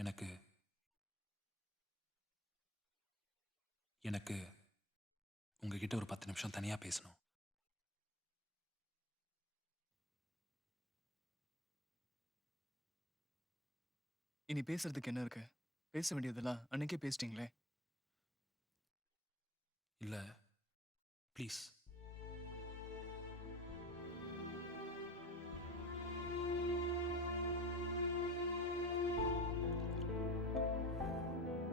எனக்கு எனக்கு உங்ககிட்ட ஒரு 10 நிமிஷம் தனியா பேசணும். இனி பேசுறதுக்கு என்ன இருக்கு? பேச வேண்டியதெல்லாம் அன்னைக்கே பேசிட்டீங்களே. இல்ல, ப்ளீஸ்.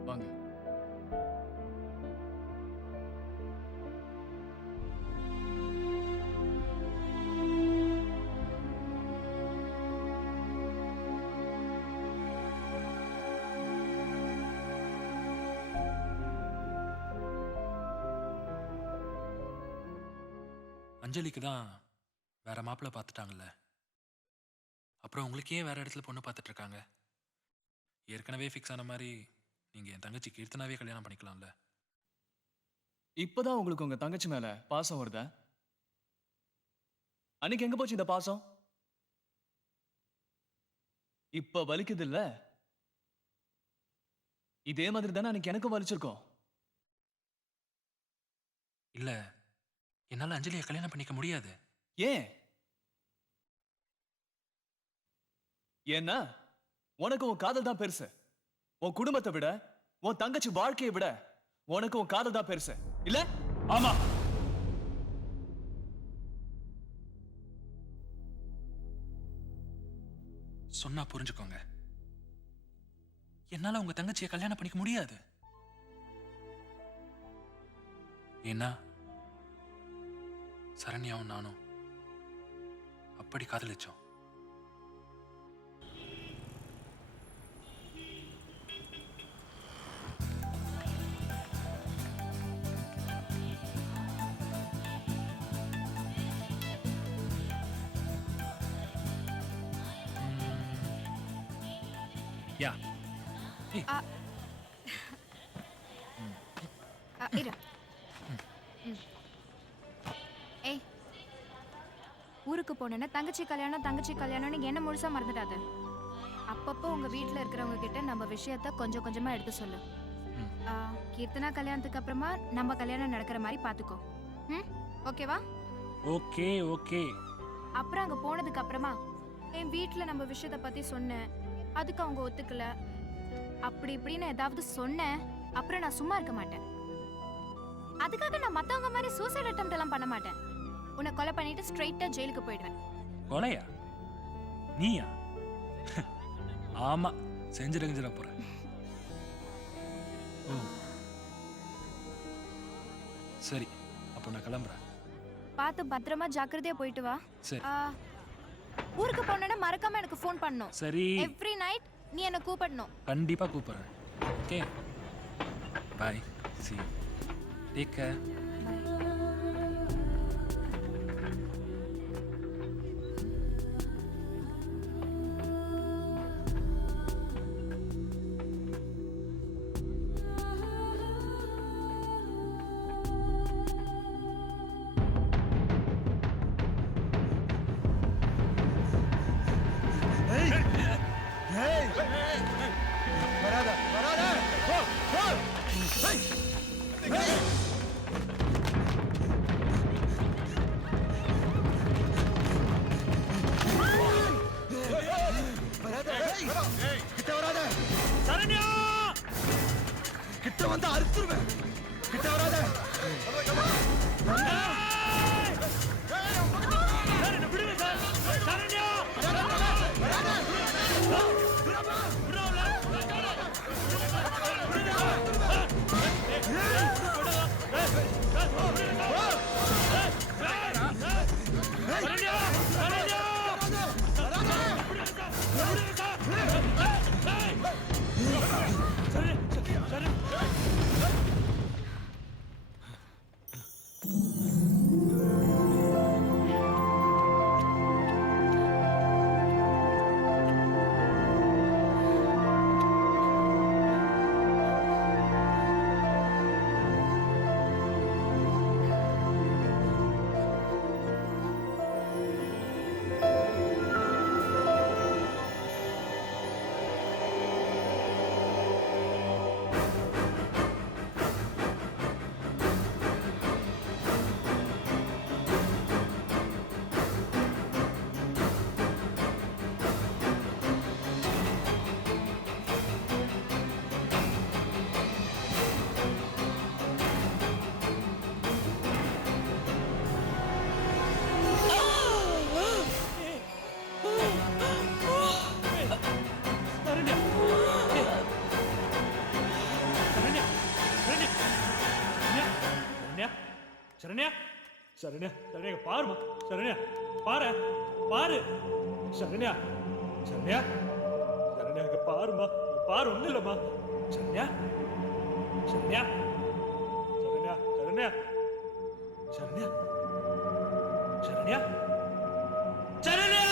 வாங்க. அஞ்சலிக்கு தான் வேற மாப்பிள்ளை பார்த்துட்டாங்கல்ல. அப்புறம் உங்களுக்கே வேற இடத்துல பொண்ணு பார்த்துட்டு இருக்காங்க. ஏற்கனவே ஃபிக்ஸ் ஆன மாதிரி நீங்க என் தங்கச்சி கீர்த்தனாவே கல்யாணம் பண்ணிக்கலாம்ல. இப்பதான் உங்களுக்கு உங்க தங்கச்சி மேல பாசம் வருதா? அன்னைக்கு எங்க போச்சு இந்த பாசம்? இப்ப வலிக்குது இல்ல? இதே மாதிரி தானே அன்னைக்கு எனக்கும் வலிச்சிருக்கோம். இல்ல, என்னால அஞ்சலியை கல்யாணம் பண்ணிக்க முடியாது. ஏன்? ஏன்னா உனக்கு உன் காதல் தான் பெருசு. உன் குடும்பத்தை விட, உன் தங்கச்சி வாழ்க்கையை விட உனக்கு உன் காதல் தான் பெருசு இல்ல? ஆமா. சொன்னா புரிஞ்சுக்கோங்க. என்னால உங்க தங்கச்சியை கல்யாணம் பண்ணிக்க முடியாது. ஏன்னா சரண்யாவும் நானும் அப்படி காதலிச்சோம். யா. இரு. ஏய், ஊருக்கு போனேன்னா தங்கச்சி கல்யாணம்னு என்ன முழுசா மறந்துடாத. அப்பப்போ உங்க வீட்டுல இருக்கிறவங்க கிட்ட நம்ம விஷயத்த கொஞ்சம் கொஞ்சமா எடுத்து சொல்லு. கீர்த்தனா கல்யாணத்துக்கு அப்புறமா நம்ம கல்யாணம் நடக்கிற மாதிரி பாத்துக்கோ. ஓகேவா? Okay okay. அப்புறம் அங்க போனதுக்கு அப்புறமா என் வீட்டுல நம்ம விஷயத்த பத்தி சொன்னேன், அதுக்கு அவங்க ஒத்துக்கல, அப்படி இப்படின்னு ஏதாவது சொன்னேன், அப்புறம் நான் சும்மா இருக்க மாட்டேன். அதுக்காக நான் மத்தவங்க மாதிரி சூசைட் அட்டெம்ப்ட் எல்லாம் பண்ண மாட்டேன். உன்னை கொலை பண்ணிட்டு ஸ்ட்ரைட்டா ஜெயிலுக்கு போயிடுவேன். கொலையா? நீயா? ஆமா, செஞ்சிட போறேன். சரி, அப்போ நான் கிளம்புறேன். பார்த்து பத்திரமா ஜாக்கிரதையா போயிட்டு வா. சரி. ஊருக்கு போனேன்னா மறக்காம எனக்கு ஃபோன் பண்ணணும். சரி. எவ்ரி நைட் நீ என்ன கூப்பிடணும். கண்டிப்பா கூப்பிடுறேன். Okay, bye. See you. Take care. கிட்ட வந்து அறுத்துருவேன். கிட்ட வராத. சரண்யா சரண்யா சரண்யா பாருமா சரண்யா பாரு பாரு சரண்யா சரண்யா சரண்யா இங்க பாருமா பாரு ஒண்ணு இல்லம்மா சரண்யா சரண்யா சரண்யா சரண்யா சரண்யா சரண்யா சரண்யா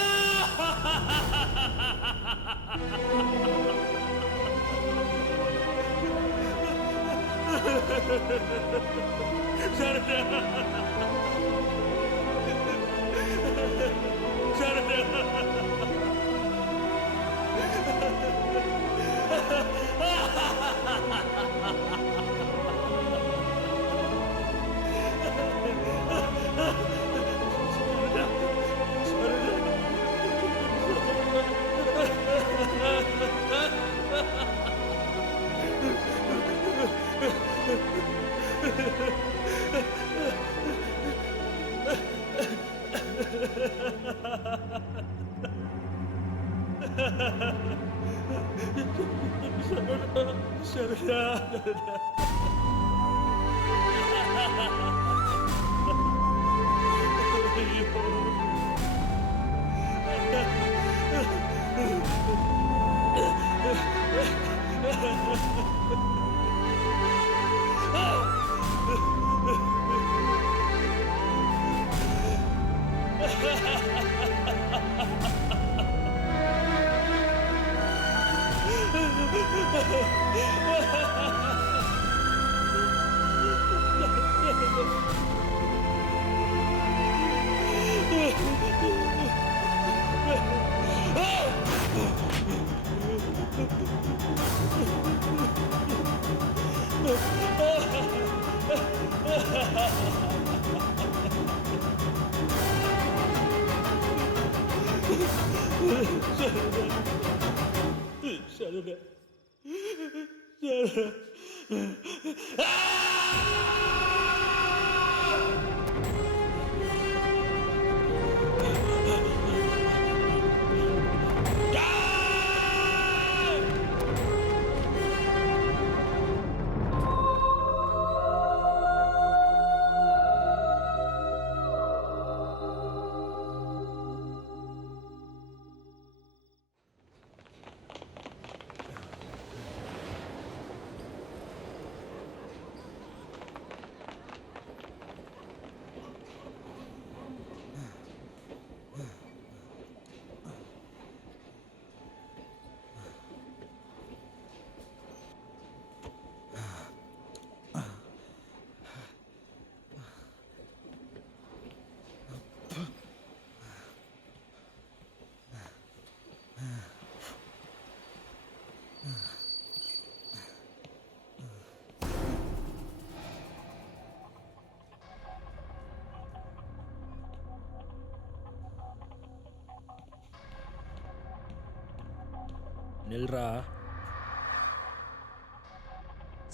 நில்றா.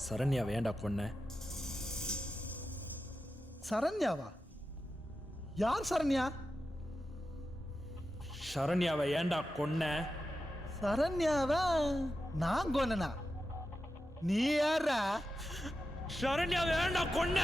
சரண்யா வேண்டா கொன்ன. சரண்யாவா? யார் சரண்யா? சரண்யாவை ஏண்டா கொன்ன? சரண்யாவா நான் கொன்னனா? நீ யாரா? சரண்யாவை ஏண்டா கொன்ன?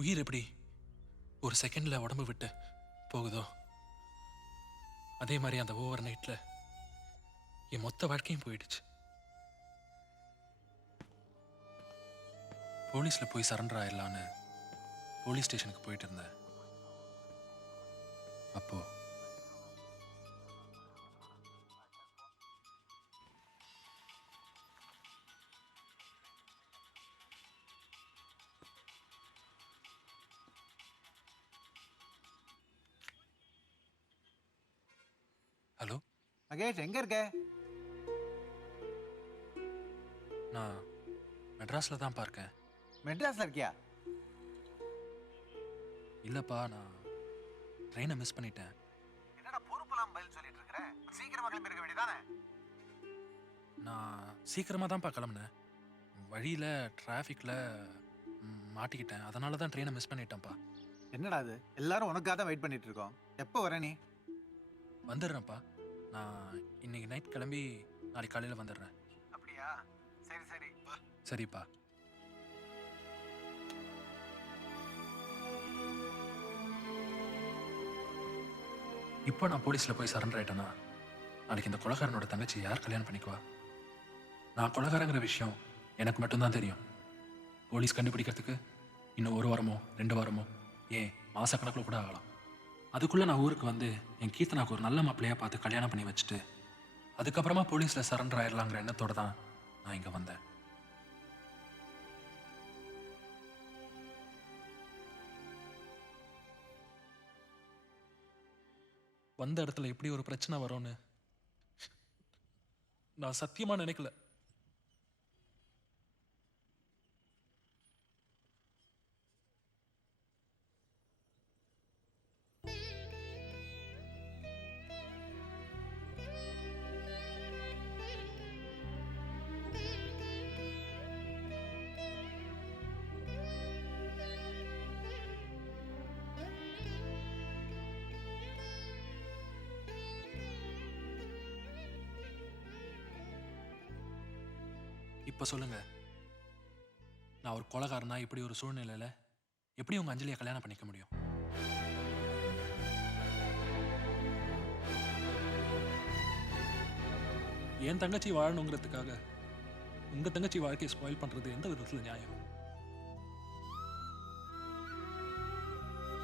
உயிர் எப்படி ஒரு செகண்ட்ல உடம்பு விட்டு போகுதோ அதே மாதிரி அந்த ஓவர் நைட்ல என் மொத்த வாழ்க்கையும் போயிடுச்சு. போலீஸ்ல போய் சரண்டர் ஆயிடலான்னு போலீஸ் ஸ்டேஷனுக்கு போயிட்டு இருந்தேன். அப்போ ஹலோ, மகேஷ் எங்க இருக்க? நான் மெட்ராஸ்ல தான் இருக்கேன். மெட்ராஸ்ல இருக்கியா? இல்லப்பா, நான் ட்ரெயினை மிஸ் பண்ணிட்டேன். என்னடா பொறுப்பெல்லாம் பதில் சொல்லிட்டு இருக்கற? சீக்கிரமா கிளம்பி இருக்க வேண்டியதானே? நான் சீக்கிரமாக தான்ப்பா கிளம்புனேன். வழியில் டிராஃபிக்கில் மாட்டிக்கிட்டேன். அதனால தான் ட்ரெயினை மிஸ் பண்ணிட்டேன்ப்பா. என்னடா இது? எல்லாரும் உனக்காக தான் வெயிட் பண்ணிட்டு இருக்கோம். எப்போ வர நீ? வந்துடுறேன்ப்பா. நான் இன்னைக்கு நைட் கிளம்பி நாளைக்கு காலையில் வந்துடுறேன். அப்படியா? சரி சரி. சரிப்பா. இப்போ நான் போலீஸில் போய் சரண்டர் ஆயிட்டேன்னா நாளைக்கு இந்த கொலைகாரனோட தங்கச்சி யார் கல்யாணம் பண்ணிக்குவா? நான் கொலைகாரங்கிற விஷயம் எனக்கு மட்டும்தான் தெரியும். போலீஸ் கண்டுபிடிக்கிறதுக்கு இன்னும் 1 வாரமோ 2 வாரமோ ஏன் மாசக்கணக்கில் கூட ஆகலாம். அதுக்குள்ளே நான் ஊருக்கு வந்து என் கீர்த்தனாக்கு ஒரு நல்ல மாப்பிள்ளையாக பார்த்து கல்யாணம் பண்ணி வச்சுட்டு அதுக்கப்புறமா போலீஸில் சரண்டர் ஆயிடலாங்கிற எண்ணத்தோடு தான் நான் இங்கே வந்தேன். வந்த இடத்துல எப்படி ஒரு பிரச்சனை வரும்னு நான் சத்தியமா நினைக்கல. இப்ப சொல்லுங்க, நான் ஒரு கொலைகாரனா இப்படி ஒரு சூழ்நிலையில எப்படி உங்க அஞ்சலியை கல்யாணம் பண்ணிக்க முடியும்? என் தங்கச்சி வாழணுங்கிறதுக்காக உங்க தங்கச்சி வாழ்க்கையை ஸ்பாயில் பண்றது எந்த விதத்துல நியாயம்?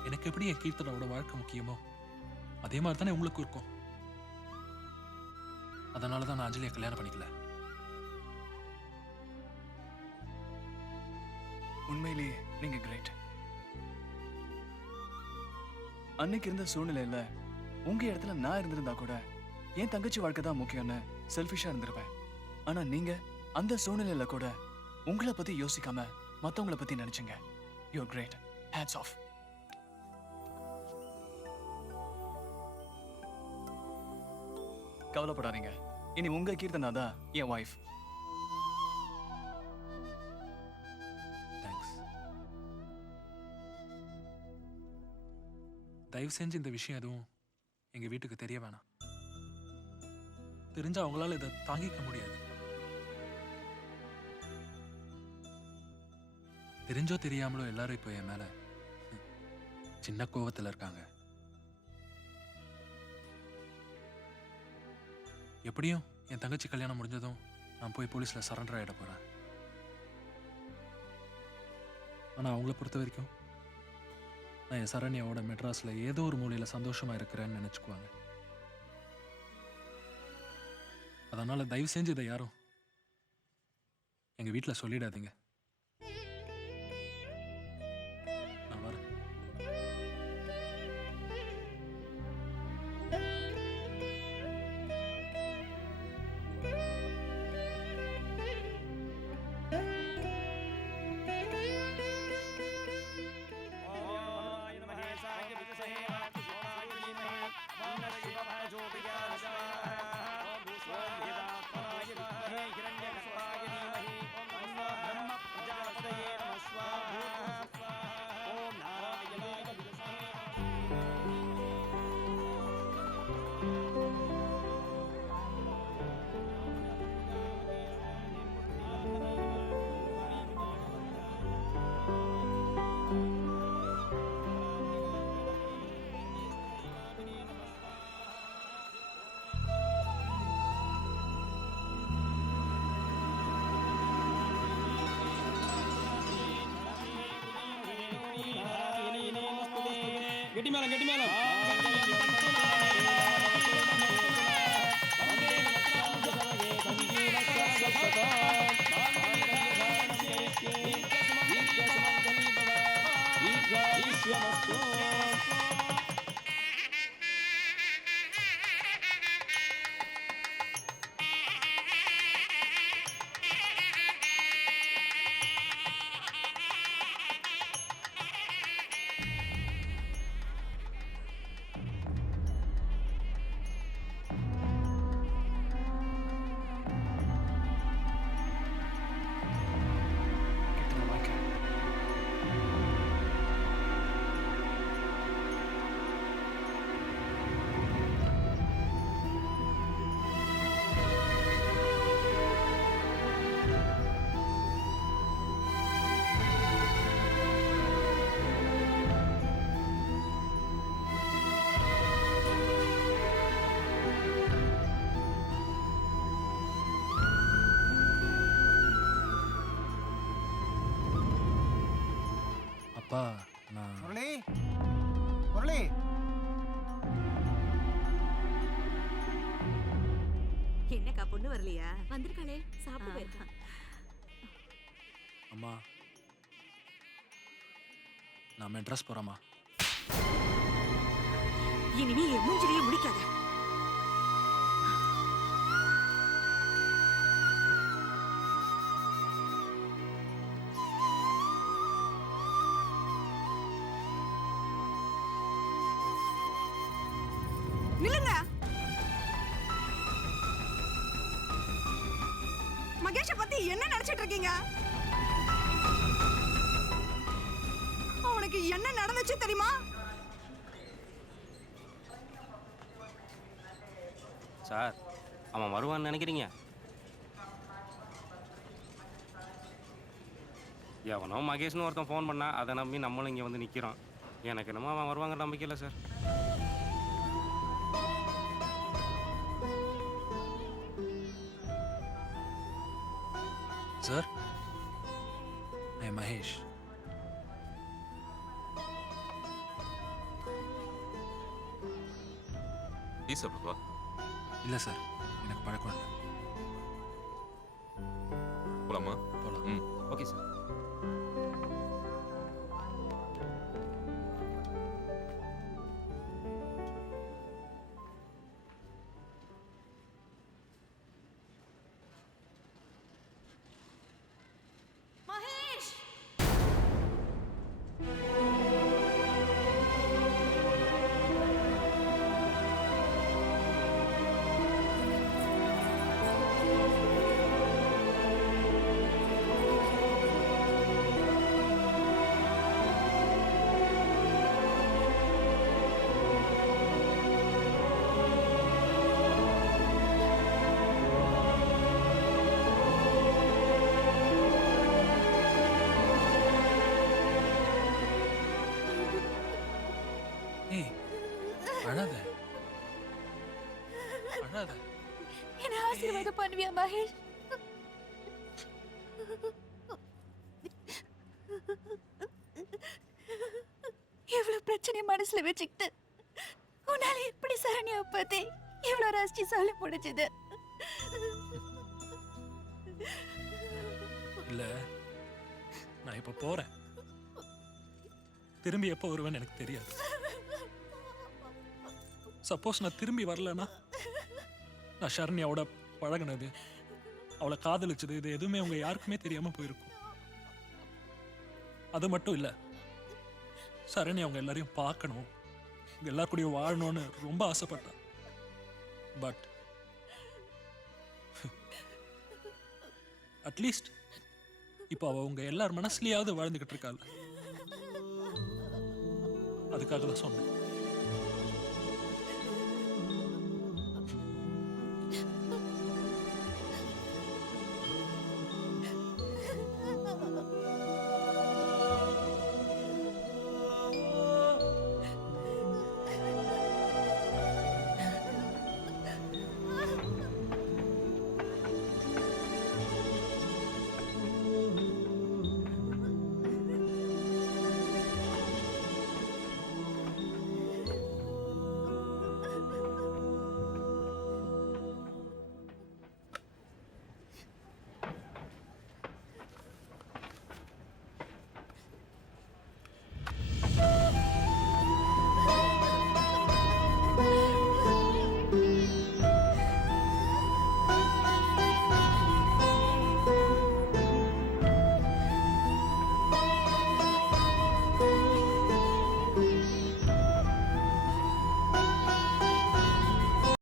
எனக்கு எப்படி என் கீர்த்தனோட வாழ்க்கை முக்கியமோ அதே மாதிரி தானே உங்களுக்கு இருக்கும். அதனால தான் நான் அஞ்சலியை கல்யாணம் பண்ணிக்கல. உண்மையிலேயே நீங்க கிரேட். அன்னைக்கு இருந்த சூழ்நிலையில உங்க இடத்துல நான் இருந்திருந்தா கூட என் தங்கச்சி வாழ்க்கை தான் முக்கியம்னு செல்ஃபிஷா இருந்திருப்பேன். ஆனா நீங்க அந்த சூழ்நிலையில கூட உங்களை பத்தி யோசிக்காம மத்தவங்களை பத்தி நினைச்சீங்க. You great. Hats off. கவலைப்படாதீங்க, இனி உங்க கீர்த்தனா தான் என் வைஃப். தயவு செஞ்சு இந்த விஷயம் எதுவும் எங்க வீட்டுக்கு தெரிய வேணாம். தெரிஞ்சா அவங்களால இதை தாங்கிக்க முடியாது. தெரிஞ்சோ தெரியாமலோ எல்லாரும் இப்போ என் மேல சின்ன கோவத்துல இருக்காங்க. எப்படியும் என் தங்கச்சி கல்யாணம் முடிஞ்சதும் நான் போய் போலீஸ்ல சரண்டர் ஆயிட போறேன். ஆனா அவங்கள பொறுத்த வரைக்கும் நான் என் சரண்யாவோட மெட்ராஸ்ல ஏதோ ஒரு மூலையில சந்தோஷமா இருக்கிறேன்னு நினைச்சுக்குவாங்க. அதனால தயவு செஞ்சு இதை யாரும் எங்க வீட்டில் சொல்லிடாதீங்க. நான் வரேன். கிட்ட நான் வாய்க்கிறேன். அப்பா நான் முரளி முரளி என்னக்கா பொண்ணு வரலையா? வந்திருக்காளே, சாப்பிட்டு போயிருக்கா. அம்மா நான் மெட்ராஸ் போகிறேம்மா. இனிமே என் மூஞ்சிலேயே முடிக்காத. நில்லுங்க. மகேஷ பத்தி என்ன நினைச்சிட்டு இருக்கீங்க? அவனுக்கு என்ன நடந்துச்சு தெரியுமா? சார் அவன் வருவான்னு நினைக்கிறீங்க? எவனோ மகேஷ்னு ஒருத்தன் ஃபோன் பண்ணா அதை நம்பி நம்மளும் இங்கே வந்து நிற்கிறோம். எனக்கு என்னமோ அவன் வருவாங்க நம்பிக்கை இல்லை சார். சார் ஐ மகேஷ். டீ சாப்பிடுவா? இல்லை சார், எனக்கு பழக்கம் இல்லை. போலாமா? போகலாம். ம். Okay sir. மகேஷ்! ஏய் அழாத அழாத. என்ன ஆசீர்வாதம் பண்ணுவியா மகேஷ்? இவ்வளவு பிரச்சனை மனசுல வச்சுக்கிட்டு உன்னால எப்படி சரண்யா பத்தி இவ்வளவு ரசிச்சு சொல்ல முடிஞ்சது? இல்லை நான் இப்போ போகிறேன். திரும்பி எப்போ வருவேன்னு எனக்கு தெரியாது. சப்போஸ் நான் திரும்பி வரலன்னா நான் ஷரண்யாவோட பழகினது, அவளை காதலிச்சது, இது எதுவுமே உங்க யாருக்குமே தெரியாம போயிருக்கும். அது மட்டும் இல்லை, சரண்யா அவங்க எல்லாரையும் பார்க்கணும், எல்லார் கூடயும் வாழணும்னு ரொம்ப ஆசைப்பட்டான். பட் அட்லீஸ்ட் இப்போ அவ உங்க எல்லார் மனசுலயாவது வாழ்ந்துகிட்டு இருக்காள். அதுக்காக தான் சொன்னேன்.